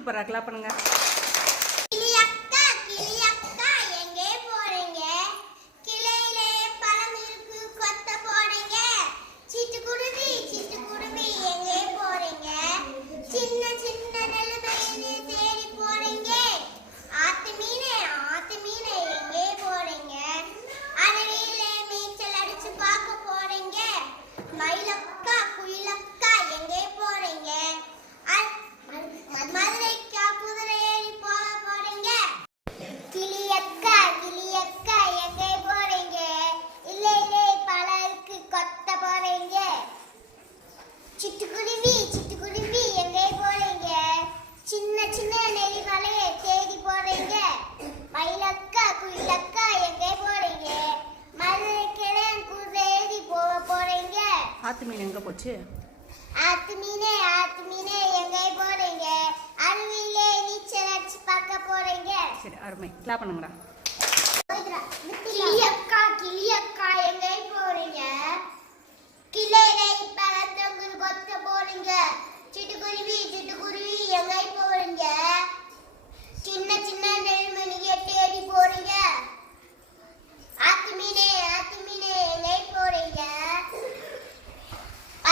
சூப்பரா கிளாப் பண்ணுங்க. சிட்டுக்குருவி எங்கே போறீங்க? சின்ன சின்ன நெறிகளை தேடி போறீங்க. மயிலக்கா குயிலக்கா எங்கே போறீங்க? மதுரை கிழன் தேடி போறீங்க. ஆத்து மீன் எங்க போச்சு? ஆத்து மீனே எங்கே போறீங்க? அருவியிலே நீச்சல் அடிச்சு பார்க்க போறீங்க. சரி, அருமை. கிளாப் பண்ணுங்கடா. கிளியக்கா எங்கே போறீங்க? கிளையிலே பழத்தொங்கு கொத்த போறீங்க. சிட்டுக்குருவி எங்கே போறீங்க? சின்ன சின்ன நெல்மணியை தேடி போறீங்க. ஆத்து மீனே எங்கே போறீங்க?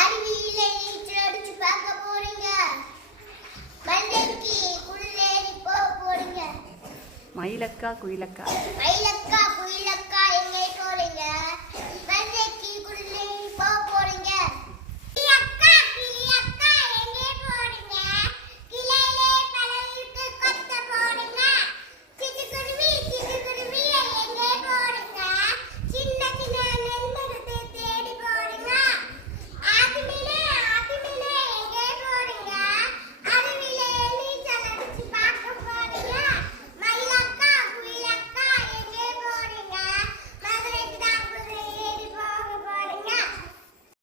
அருவியிலே நீச்சல் அடிச்சு பார்க்க போறீங்க. மல்லைக்கு குள்ளேறி போறீங்க. மயிலக்கா குயிலக்கா மயிலக்கா